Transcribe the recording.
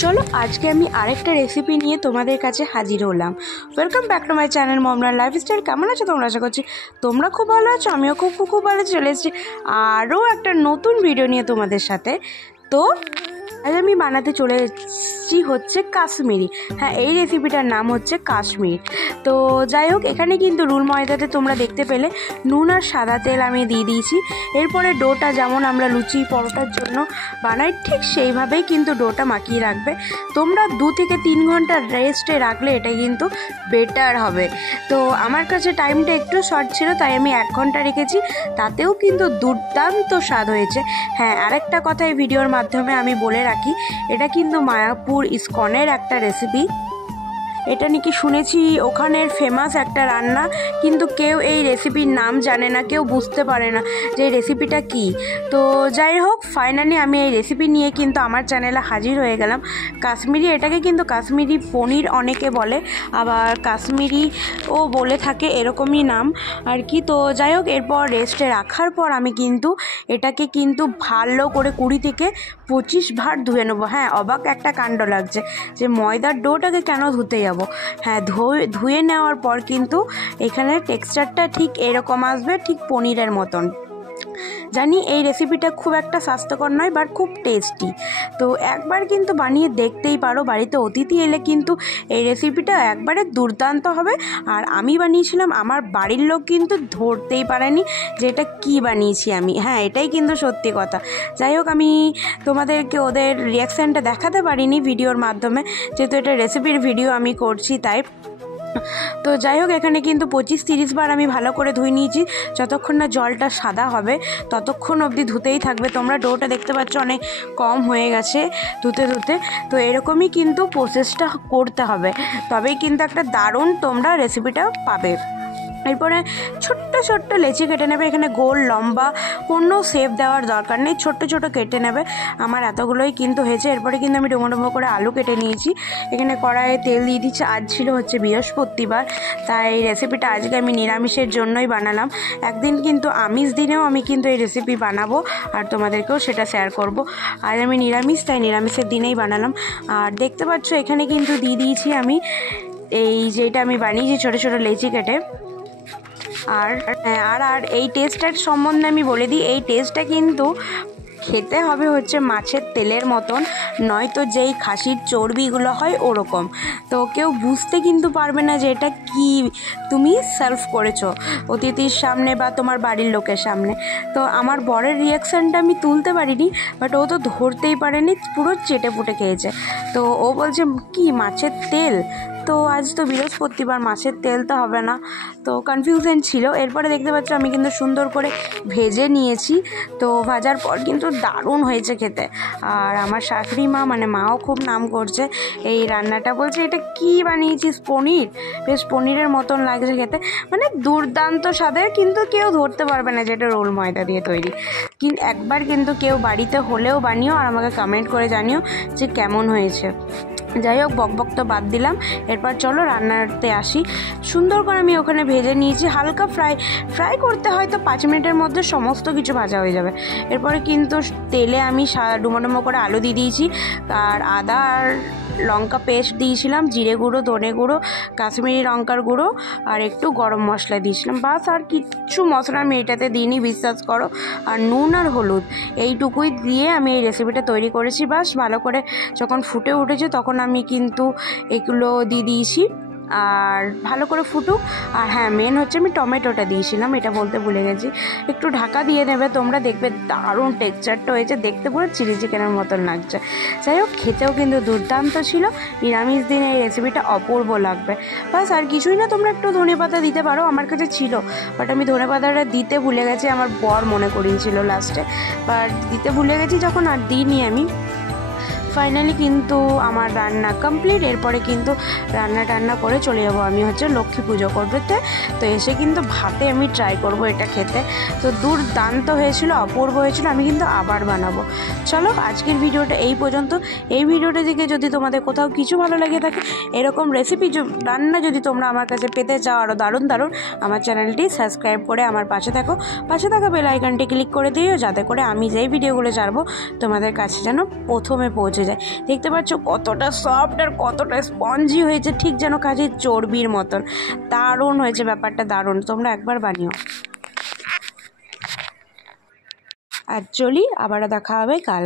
চলো আজকে আমি আরেকটা রেসিপি নিয়ে তোমাদের কাছে হাজির হলাম। Welcome back to my channel Mamran lifestyle. কেমন আছো তোমরা? আশা করছি তোমরা খুব ভালো আছো, আমিও খুব খুব খুব ভালো চলে এসেছি আরও একটা নতুন ভিডিও নিয়ে তোমাদের সাথে। তো আজ আমি বানাতে চলে এসেছি হচ্ছে কাশ্মীরি। হ্যাঁ, এই রেসিপিটার নাম হচ্ছে কাশ্মীর। তো যাই হোক, এখানে কিন্তু রুল ময়দাতে তোমরা দেখতে পেলে নুন আর সাদা তেল আমি দিয়ে দিয়েছি। এরপরে ডোটা যেমন আমরা লুচি পরোটার জন্য বানাই ঠিক সেইভাবেই কিন্তু ডোটা মাখিয়ে রাখবে। তোমরা 2 থেকে 3 ঘন্টা রেস্টে রাখলে এটা কিন্তু বেটার হবে। তো আমার কাছে টাইমটা একটু শর্ট ছিল, তাই আমি 1 ঘন্টা রেখেছি, তাতেও কিন্তু দুর্দান্ত স্বাদ হয়েছে। হ্যাঁ, আরেকটা কথা এই ভিডিওর মাধ্যমে আমি বলে রাখি, এটা কিন্তু মায়াপুর ইসকনের একটা রেসিপি। এটা নাকি শুনেছি ওখানের ফেমাস একটা রান্না, কিন্তু কেউ এই রেসিপির নাম জানে না, কেউ বুঝতে পারে না যে এই রেসিপিটা কী। তো যাই হোক, ফাইনালি আমি এই রেসিপি নিয়ে কিন্তু আমার চ্যানেলে হাজির হয়ে গেলাম। কাশ্মীরি, এটাকে কিন্তু কাশ্মীরি পনির অনেকে বলে, আবার কাশ্মীরিও বলে থাকে, এরকমই নাম আর কি। তো যাই হোক, এরপর রেস্টে রাখার পর আমি কিন্তু এটাকে কিন্তু ভালো করে 20 থেকে 25 বার ধুয়ে নেবো। হ্যাঁ, অবাক একটা কাণ্ড লাগছে যে ময়দার ডোটাকে কেন ধুতে যাবো। হ্যাঁ, ধুয়ে নেওয়ার পর কিন্তু এখানে টেক্সচারটা ঠিক এরকম আসবে, ঠিক পনিরের মতন। জানি এই রেসিপিটা খুব একটা স্বাস্থ্যকর নয়, বাট খুব টেস্টি। তো একবার কিন্তু বানিয়ে দেখতেই পারো, বাড়িতে অতিথি এলে কিন্তু এই রেসিপিটা একবারে দুর্দান্ত হবে। আর আমি বানিয়েছিলাম, আমার বাড়ির লোক কিন্তু ধরতেই পারেনি যে এটা কী বানিয়েছি আমি। হ্যাঁ, এটাই কিন্তু সত্যি কথা। যাই হোক, আমি তোমাদেরকে ওদের রিয়াকশানটা দেখাতে পারিনি ভিডিওর মাধ্যমে, যেহেতু এটা রেসিপির ভিডিও আমি করছি তাই। তো যাই হোক, এখানে কিন্তু 25-30 বার আমি ভালো করে ধুয়ে নিয়েছি। যতক্ষণ না জলটা সাদা হবে ততক্ষণ অবধি ধুতেই থাকবে। তোমরা ডোটা দেখতে পাচ্ছ অনেক কম হয়ে গেছে ধুতে ধুতে। তো এরকমই কিন্তু প্রসেসটা করতে হবে, তবেই কিন্তু একটা দারুণ তোমরা রেসিপিটা পাবে। এরপরে ছোট্ট ছোট্ট লেচি কেটে নেবে। এখানে গোল লম্বা কোনো শেপ দেওয়ার দরকার নেই, ছোট্ট ছোট কেটে নেবে। আমার এতগুলোই কিন্তু হয়েছে। এরপরে কিন্তু আমি ডুমো ডুমো করে আলু কেটে নিয়েছি। এখানে কড়াইয়ে তেল দিয়ে দিচ্ছি। আজ ছিল হচ্ছে বৃহস্পতিবার, তাই এই রেসিপিটা আজকে আমি নিরামিষের জন্যই বানালাম। একদিন কিন্তু আমিষ দিনেও আমি কিন্তু এই রেসিপি বানাবো আর তোমাদেরকেও সেটা শেয়ার করব। আজ আমি নিরামিষ, তাই নিরামিষের দিনেই বানালাম। আর দেখতে পাচ্ছ এখানে কিন্তু দিয়ে দিয়েছি আমি এই যেটা আমি বানিয়েছি ছোটো ছোটো লেচি কেটে। আর এই টেস্টটার সম্বন্ধে আমি বলে দিই, এই টেস্টটা কিন্তু খেতে হবে হচ্ছে মাছের তেলের মতন, নয়তো যেই খাসির চর্বিগুলো হয় ওরকম। তো কেউ বুঝতে কিন্তু পারবে না যে এটা কি তুমি সার্ভ করেছো অতিথির সামনে বা তোমার বাড়ির লোকের সামনে। তো আমার বরের রিয়াকশানটা আমি তুলতে পারিনি, বাট ও তো ধরতেই পারেনি, পুরো চেটে পুটে খেয়েছে। তো ও বলছে কি মাছের তেল, তো আজ তো বৃহস্পতিবার, মাছের তেল তো হবে না, তো কনফিউশন ছিল। এরপরে দেখতে পাচ্ছ আমি কিন্তু সুন্দর করে ভেজে নিয়েছি। তো ভাজার পর কিন্তু দারুণ হয়েছে খেতে। আর আমার শাশুড়ি মা, মানে মাও খুব নাম করছে এই রান্নাটা, বলছে এটা কি বানিয়েছিস, পনির, বেশ পনিরের মতন লাগছে খেতে, মানে দুর্দান্ত স্বাদের। কিন্তু কেউ ধরতে পারবে না যে এটা রোল ময়দা দিয়ে তৈরি। কিন্তু একবার কিন্তু কেউ বাড়িতে হলেও বানিও আর আমাকে কমেন্ট করে জানিও যে কেমন হয়েছে। যাই হোক, বকবক তো বাদ দিলাম। এরপর চলো রান্নাতে আসি। সুন্দর করে আমি ওখানে ভেজে নিয়েছি, হালকা ফ্রাই করতে হয়তো 5 মিনিটের মধ্যে সমস্ত কিছু ভাজা হয়ে যাবে। এরপরে কিন্তু তেলে আমি ডুমো ডুমো করে আলু দিয়ে দিয়েছি, আর আদা আর লঙ্কা পেস্ট দিয়েছিলাম, জিরে গুঁড়ো, ধনে গুঁড়ো, কাশ্মীরি লঙ্কার গুঁড়ো আর একটু গরম মশলা দিয়েছিলাম। বাস, আর কিচ্ছু মশলা আমি এটাতে দিইনি, বিশ্বাস করো। আর নুন আর হলুদ এইটুকুই দিয়ে আমি এই রেসিপিটা তৈরি করেছি। বাস, ভালো করে যখন ফুটে উঠেছে তখন আমি কিন্তু এগুলো দিয়ে দিয়েছি, আর ভালো করে ফুটুক। আর হ্যাঁ, মেন হচ্ছে আমি টমেটোটা দিয়েছিলাম, এটা বলতে ভুলে গেছি। একটু ঢাকা দিয়ে নেবে, তোমরা দেখবে দারুণ টেক্সচারটা হয়েছে, দেখতে পুরো চিলি চিকেনের মতন লাগছে। যাই হোক, খেতেও কিন্তু দুর্দান্ত ছিল। নিরামিষ দিনে এই রেসিপিটা অপূর্ব লাগবে। বাস, আর কিছুই না, তোমরা একটু ধনেপাতা দিতে পারো, আমার কাছে ছিল, বাট আমি ধনেপাতাটা দিতে ভুলে গেছি, আমার বর মনে করিয়েছিল লাস্টে, বাট দিতে ভুলে গেছি যখন, আর দিইনি আমি। ফাইনালি কিন্তু আমার রান্না কমপ্লিট। এরপরে কিন্তু রান্না করে চলে যাবো আমি হচ্ছে লক্ষ্মী পুজো করতে। তো এসে কিন্তু ভাতে আমি ট্রাই করব এটা খেতে। তো দুর্দান্ত হয়েছিল, অপূর্ব হয়েছিল। আমি কিন্তু আবার বানাবো। চলো, আজকের ভিডিওটা এই পর্যন্ত। এই ভিডিওটা দেখে যদি তোমাদের কোথাও কিছু ভালো লেগে থাকে, এরকম রেসিপি রান্না যদি তোমরা আমার কাছে পেতে চাও আরও দারুণ দারুণ, আমার চ্যানেলটি সাবস্ক্রাইব করে আমার পাশে থাকা বেল আইকনটি ক্লিক করে দিও, যাতে করে আমি যেই ভিডিওগুলো ছাড়বো তোমাদের কাছে যেন প্রথমে পৌঁছে পৌঁছে যায়। দেখতে পাচ্ছ কতটা সফট আর কতটা স্পঞ্জি হয়েছে, ঠিক যেন খাসির চর্বির মতন। দারুণ হয়েছে ব্যাপারটা, দারুণ। তোমরা একবার বানিও। আর চলি, আবারও দেখা হবে কাল।